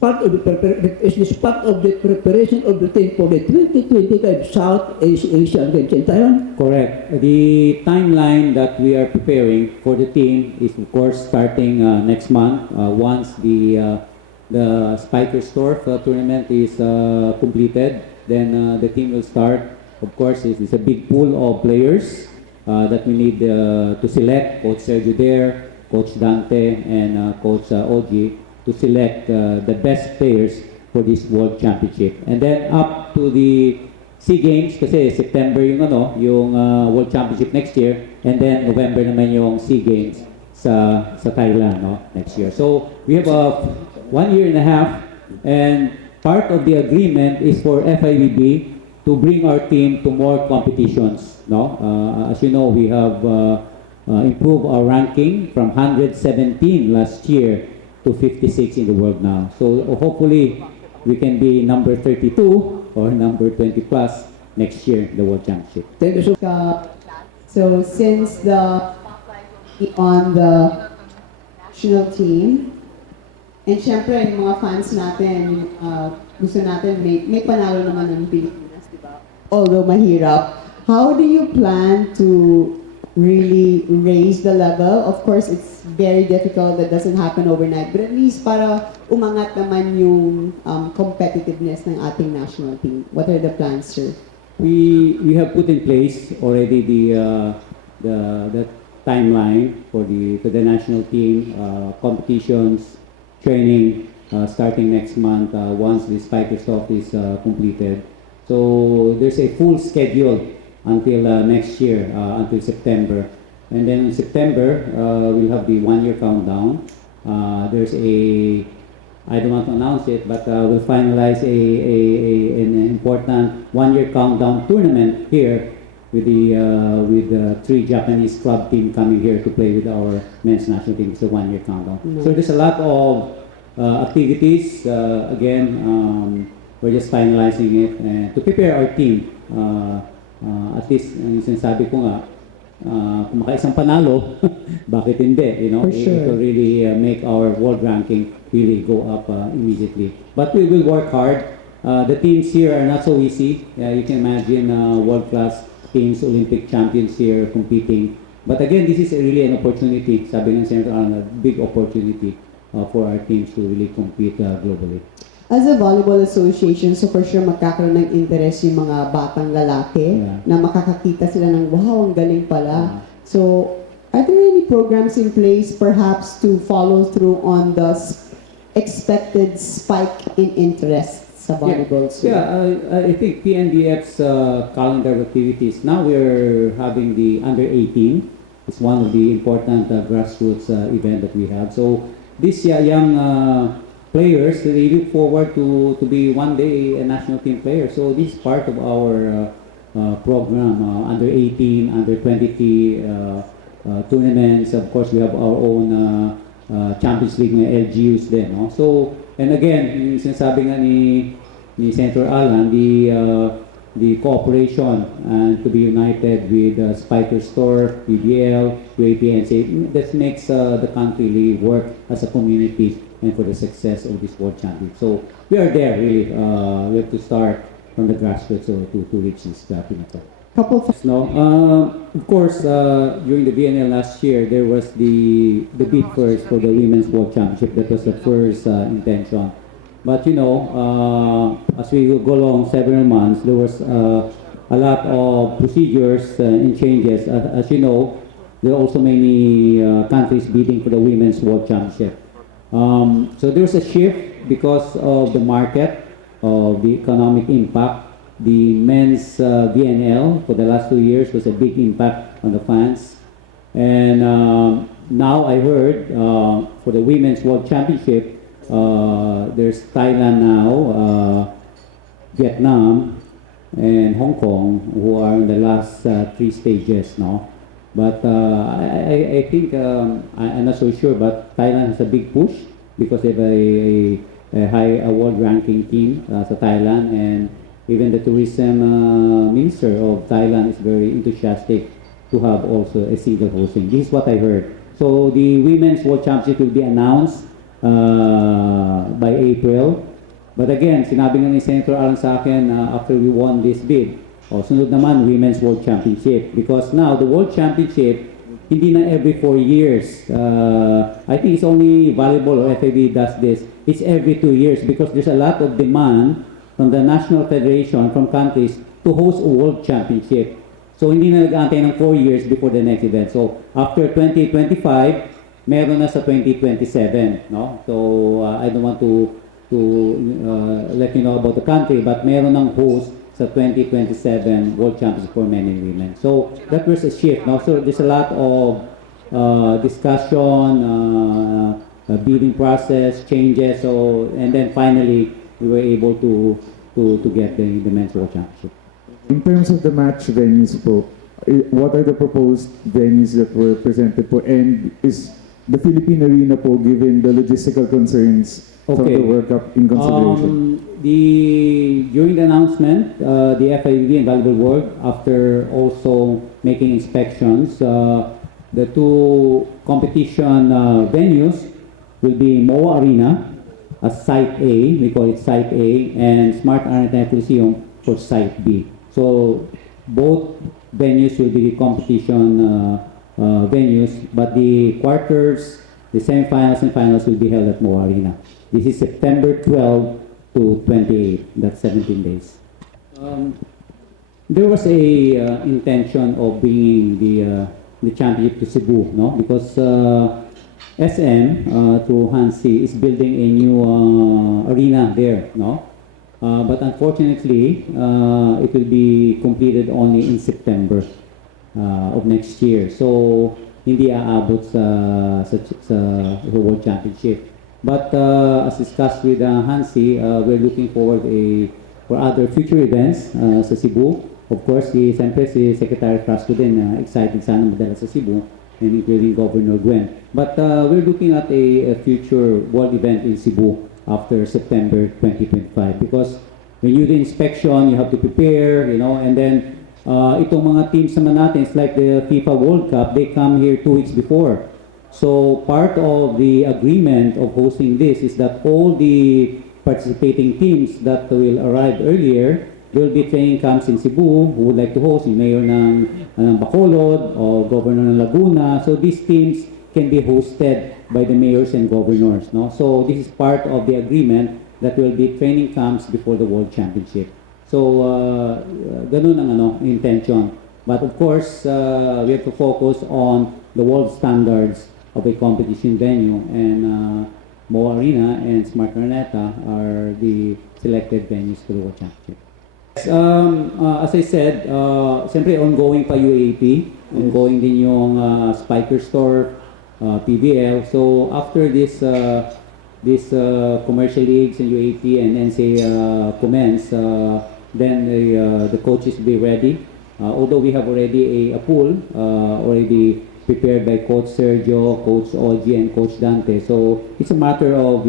part of the preparation of the team for the 2025 South Asian Games in Taiwan? Correct. The timeline that we are preparing for the team is, of course, starting next month. Once the Spiker Store tournament is completed, then the team will start. Of course, it's a big pool of players that we need to select. Coach Sergio Dare, Coach Dante, and Coach Oji, to select the best players for this World Championship. And then up to the SEA Games, kasi September yung World Championship next year, and then November naman yung SEA Games sa Thailand next year. So we have 1 year and a half, and part of the agreement is for FIVB to bring our team to more competitions. As you know, we have improved our ranking from 117 last year to 56 in the world now. So hopefully we can be number 32 or number 20 plus next year in the World Championship. Thank you so So since on the national team, and syempre yung mga fans natin, gusto natin may panalo naman ng Pilipinas, di ba? Although mahirap, how do you plan to really raise the level? Of course, it's very difficult. That doesn't happen overnight. But at least para umangat naman yung competitiveness ng ating national team. What are the plans, sir? We have put in place already the timeline for the national team competitions, training starting next month once the Spiker stuff is completed. So there's a full schedule until next year, until September. And then in September, we'll have the 1 year countdown. There's I don't want to announce it, but we'll finalize an important 1 year countdown tournament here with the 3 Japanese club team coming here to play with our men's national team. It's a 1 year countdown. Mm-hmm. So there's a lot of activities. Again, we're just finalizing it to prepare our team. At least, yung sinasabi ko nga, kung makaisang panalo, bakit hindi? For sure. It will really make our world ranking really go up immediately. But we will work hard. The teams here are not so easy. You can imagine world-class teams, Olympic champions here competing. But again, this is really an opportunity. Sabi ng Senator Alan, a big opportunity for our teams to really compete globally. As a volleyball association, so for sure magkakaroon ng interest yung mga batang lalaki na makakakita sila ng wow, ang galing pala. So, are there any programs in place perhaps to follow through on the expected spike in interest sa volleyball? I think PNVF's calendar of activities, now we're having the under 18. It's one of the important grassroots event that we have. So, this young players, they look forward to be one day a national team player. So this is part of our program, under 18, under 23 tournaments. Of course, we have our own Champions League na LGUs din. No? So, and again, yung sinasabi nga ni Senator Alan, the cooperation and to be united with Spiker Store, PBL, UAPNC, that makes the country really work as a community and for the success of this World Championship. So we are there really. We have to start from the grassroots to reach this pinnacle. Of course, during the BNL last year, there was the bid first for the Women's World Championship. That was the first intention. But as we go along several months, there was a lot of procedures and changes. As you know, there are also many countries bidding for the Women's World Championship. So there's a shift because of the market, of the economic impact. The men's BNL for the last 2 years was a big impact on the fans. And now I heard for the Women's World Championship, there's Thailand now, Vietnam, and Hong Kong, who are in the last 3 stages now. But I think, I'm not so sure, but Thailand has a big push because they have a high world ranking team sa Thailand, and even the tourism minister of Thailand is very enthusiastic to have also a single hosting. This is what I heard. So the Women's World Championship will be announced by April. But again, sinabi nga ni Senator Alan sa akin after we won this bid, sunod naman Women's World Championship. Because now, the World Championship, hindi na every 4 years. I think it's only valuable, or FIVB does this, it's every 2 years because there's a lot of demand from the National Federation, from countries, to host a World Championship. So hindi na nag-aantay ng 4 years before the next event. So after 2025, meron na sa 2027. No? So I don't want to let you know about the country, but meron ng host sa 2027 World Championship for men and women. So that was a shift. No? So there's a lot of discussion, bidding process, changes. So and then finally we were able to get the men's World Championship. In terms of the match venues po, what are the proposed venues that were presented po? And is the Philippine Arena po, given the logistical concerns from the World Cup, in consideration? During the announcement, the FIVB and Valuable World, after also making inspections, the two competition venues will be MOA Arena as Site A, we call it Site A, and Smart Arena Coliseum for Site B. So both venues will be the competition venues, but the quarters, the semifinals and finals will be held at MOA Arena. This is September 12 to 28. That's 17 days. There was a intention of bringing the championship to Cebu, no? Because SM through Hansi is building a new arena there, no? But unfortunately, it will be completed only in September of next year. So hindi aabot sa World Championship. But as discussed with Hansi, we're looking forward for other future events sa Cebu. Of course, siyempre si Secretary Frasco din excited sana madala sa Cebu, and including Governor Gwen. But we're looking at a future world event in Cebu after September 2025, because when you do inspection, you have to prepare, and then itong mga teams naman natin, it's like the FIFA World Cup, they come here 2 weeks before. So part of the agreement of hosting this is that all the participating teams that will arrive earlier, there will be training camps in Cebu who would like to host, yung mayor ng Bacolod or governor ng Laguna. So these teams can be hosted by the mayors and governors, no? So this is part of the agreement that will be training camps before the World Championship. So ganun ang intention. But of course, we have to focus on the world standards of a competition venue, and MOA Arena and Smart Araneta are the selected venues for the World Championship. As I said, siyempre ongoing pa UAP, ongoing din yung Spiker Store, PBL. So after this commercial leagues and UAP and NCAA commence, then the coaches will be ready. Although we have already a pool already prepared by Coach Sergio, Coach Oji, and Coach Dante. So it's a matter of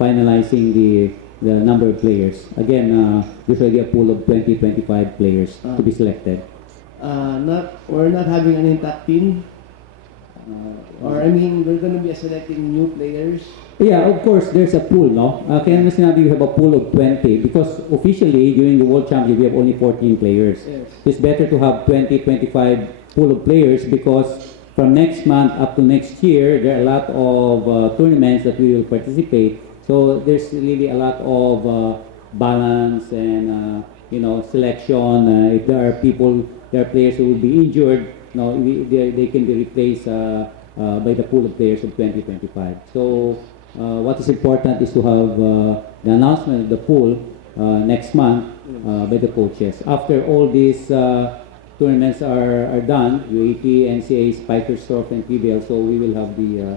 finalizing the number of players. Again, there's already a pool of 20-25 players to be selected. We're not having an intact team. Or I mean, we're going to be selecting new players. Yeah, of course, there's a pool, no? Kaya naman sinabi we have a pool of 20 because officially during the World Championship we have only 14 players. Yes. It's better to have 20-25 pool of players because from next month up to next year there are a lot of tournaments that we will participate. So there's really a lot of balance and selection. If there are players who will be injured, they can be replaced by the pool of players of 2025. So what is important is to have the announcement of the pool next month by the coaches. After all these tournaments are done, UAP, NCAA, Spikers, Surf, and PBL, so we will have the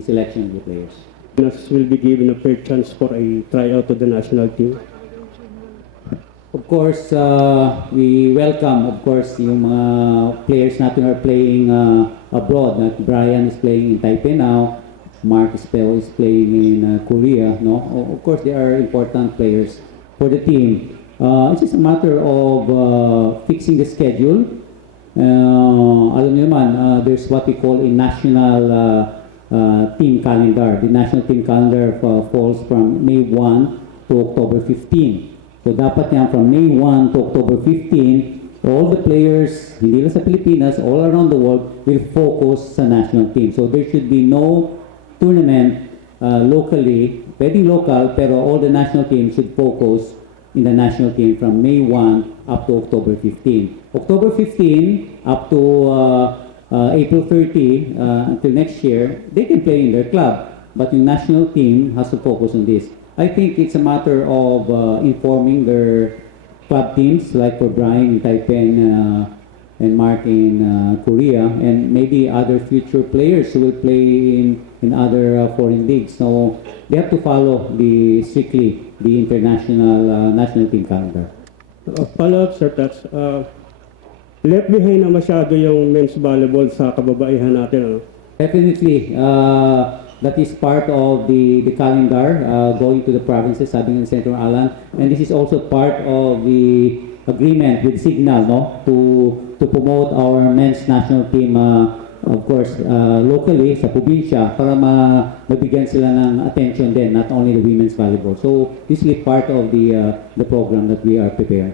selection of the players. Will be given a fair chance for a tryout to the national team. Of course, we welcome, of course, yung mga players natin are playing abroad. Brian is playing in Taipei now. Mark is playing in Korea. No, of course, they are important players for the team. It's just a matter of fixing the schedule. Alam niyo naman, there's what we call a national team calendar. The national team calendar falls from May 1 to October 15. So dapat yan from May 1 to October 15, all the players, hindi lang sa Pilipinas, all around the world, will focus sa national team. So there should be no tournament locally, pwedeng local, pero all the national teams should focus in the national team from May 1 up to October 15. October 15 up to April 30 until next year, they can play in their club, but the national team has to focus on this. I think it's a matter of informing their club teams, like for Brian in Taipei and Mark in Korea, and maybe other future players who will play in other foreign leagues. So they have to follow strictly the international national team calendar. Follow-up, Sir Tats. Left behind na masyado yung men's volleyball sa kababaihan natin. Ano? Definitely, that is part of the calendar going to the provinces, sabi ng Senator Alan, and this is also part of the agreement with Signal, no, to promote our men's national team, of course, locally sa probinsya para mabigyan sila ng attention din, not only the women's volleyball. So this is part of the program that we are preparing.